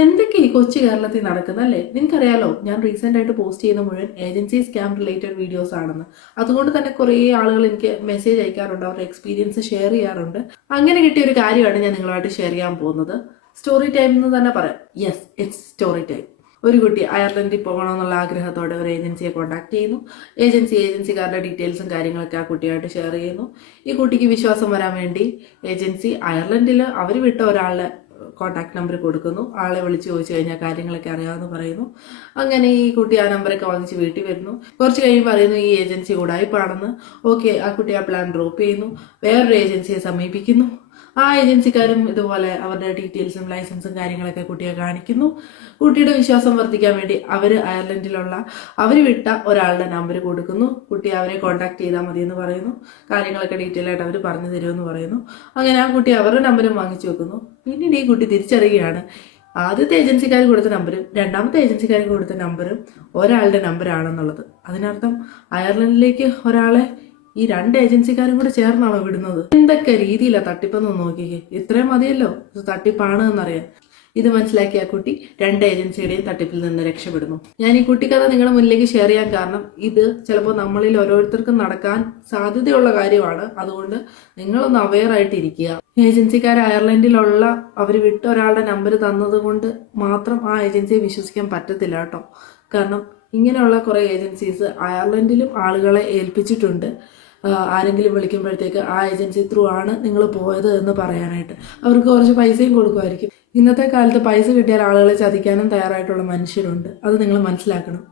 എന്തൊക്കെ ഈ കൊച്ചു കേരളത്തിൽ നടക്കുന്നല്ലേ? നിങ്ങൾക്കറിയാലോ, ഞാൻ റീസെന്റ് ആയിട്ട് പോസ്റ്റ് ചെയ്യുന്ന മുഴുവൻ ഏജൻസി സ്കാം റിലേറ്റഡ് വീഡിയോസ് ആണെന്ന്. അതുകൊണ്ട് തന്നെ കുറേ ആളുകൾ എനിക്ക് മെസ്സേജ് അയക്കാറുണ്ട്, അവരുടെ എക്സ്പീരിയൻസ് ഷെയർ ചെയ്യാറുണ്ട്. അങ്ങനെ കിട്ടിയ ഒരു കാര്യമാണ് ഞാൻ നിങ്ങളുമായിട്ട് ഷെയർ ചെയ്യാൻ പോകുന്നത്. സ്റ്റോറി ടൈം എന്ന് തന്നെ പറയാം. Yes, it's story time. ഒരു കുട്ടി അയർലൻഡിൽ പോകണമെന്നുള്ള ആഗ്രഹത്തോടെ ഒരു ഏജൻസിയെ കോൺടാക്ട് ചെയ്യുന്നു. ഏജൻസിക്കാരുടെ ഡീറ്റെയിൽസും കാര്യങ്ങളൊക്കെ ആ കുട്ടിയായിട്ട് ഷെയർ ചെയ്യുന്നു. ഈ കുട്ടിക്ക് വിശ്വാസം വരാൻ വേണ്ടി ഏജൻസി അയർലൻഡിൽ അവർ വിട്ട ഒരാളുടെ കോൺടാക്ട് നമ്പർ കൊടുക്കുന്നു. ആളെ വിളിച്ച് ചോദിച്ചു കഴിഞ്ഞാൽ കാര്യങ്ങളൊക്കെ അറിയാമെന്ന് പറയുന്നു. അങ്ങനെ ഈ കുട്ടി ആ നമ്പറൊക്കെ വാങ്ങിച്ച് വീട്ടിൽ വരുന്നു. കുറച്ച് കഴിയുമ്പോൾ പറയുന്നു ഈ ഏജൻസി ഉടായിപ്പാണെന്ന്. ഓക്കെ, ആ കുട്ടി ആ പ്ലാൻ ഡ്രോപ്പ് ചെയ്യുന്നു. വേറൊരു ഏജൻസിയെ സമീപിക്കുന്നു. ആ ഏജൻസിക്കാരും ഇതുപോലെ അവരുടെ ഡീറ്റെയിൽസും ലൈസൻസും കാര്യങ്ങളൊക്കെ കുട്ടിയെ കാണിക്കുന്നു. കുട്ടിയുടെ വിശ്വാസം വർദ്ധിക്കാൻ വേണ്ടി അയർലൻഡിലുള്ള അവർ വിട്ട ഒരാളുടെ നമ്പർ കൊടുക്കുന്നു. കുട്ടി അവരെ കോൺടാക്ട് ചെയ്താൽ മതി എന്ന് പറയുന്നു. കാര്യങ്ങളൊക്കെ ഡീറ്റെയിൽ ആയിട്ട് അവർ പറഞ്ഞു തരുമെന്ന് പറയുന്നു. അങ്ങനെ ആ കുട്ടി അവരുടെ നമ്പരും വാങ്ങിച്ചു വെക്കുന്നു. പിന്നീട് ഈ കുട്ടി തിരിച്ചറിയുകയാണ്, ആദ്യത്തെ ഏജൻസിക്കാർ കൊടുത്ത നമ്പരും രണ്ടാമത്തെ ഏജൻസിക്കാർ കൊടുത്ത നമ്പറും ഒരാളുടെ നമ്പറാണെന്നുള്ളത്. അതിനർത്ഥം അയർലൻഡിലേക്ക് ഒരാളെ ഈ രണ്ട് ഏജൻസിക്കാരും കൂടെ ചേർന്നാണോ വിടുന്നത്? എന്തൊക്കെ രീതിയിലാ തട്ടിപ്പെന്ന് നോക്കിക്കേ. ഇത്രയും മതിയല്ലോ ഇത് തട്ടിപ്പാണ് എന്നറിയാൻ. ഇത് മനസ്സിലാക്കിയ ആ കുട്ടി രണ്ട് ഏജൻസിയുടെയും തട്ടിപ്പിൽ നിന്ന് രക്ഷപ്പെടുന്നു. ഞാൻ ഈ കുട്ടിക്കഥ നിങ്ങളുടെ മുന്നിലേക്ക് ഷെയർ ചെയ്യാൻ കാരണം ഇത് ചിലപ്പോൾ നമ്മളിൽ ഓരോരുത്തർക്കും നടക്കാൻ സാധ്യതയുള്ള കാര്യമാണ്. അതുകൊണ്ട് നിങ്ങളൊന്ന് അവെയർ ആയിട്ടിരിക്കുക. ഏജൻസിക്കാർ അയർലൻഡിലുള്ള അവർ വിട്ട ഒരാളുടെ നമ്പർ തന്നത് കൊണ്ട് മാത്രം ആ ഏജൻസിയെ വിശ്വസിക്കാൻ പറ്റത്തില്ല കേട്ടോ. കാരണം ഇങ്ങനെയുള്ള കുറേ ഏജൻസീസ് അയർലൻഡിലും ആളുകളെ ഏൽപ്പിച്ചിട്ടുണ്ട്. ആരെങ്കിലും വിളിക്കുമ്പോഴത്തേക്ക് ആ ഏജൻസി ത്രൂ ആണ് നിങ്ങൾ പോയത് എന്ന് പറയാനായിട്ട് അവർക്ക് കുറച്ച് പൈസയും കൊടുക്കുമായിരിക്കും. ഇന്നത്തെ കാലത്ത് പൈസ കിട്ടിയാൽ ആളുകളെ ചതിക്കാനും തയ്യാറായിട്ടുള്ള മനുഷ്യരുണ്ട്. അത് നിങ്ങൾ മനസ്സിലാക്കണം.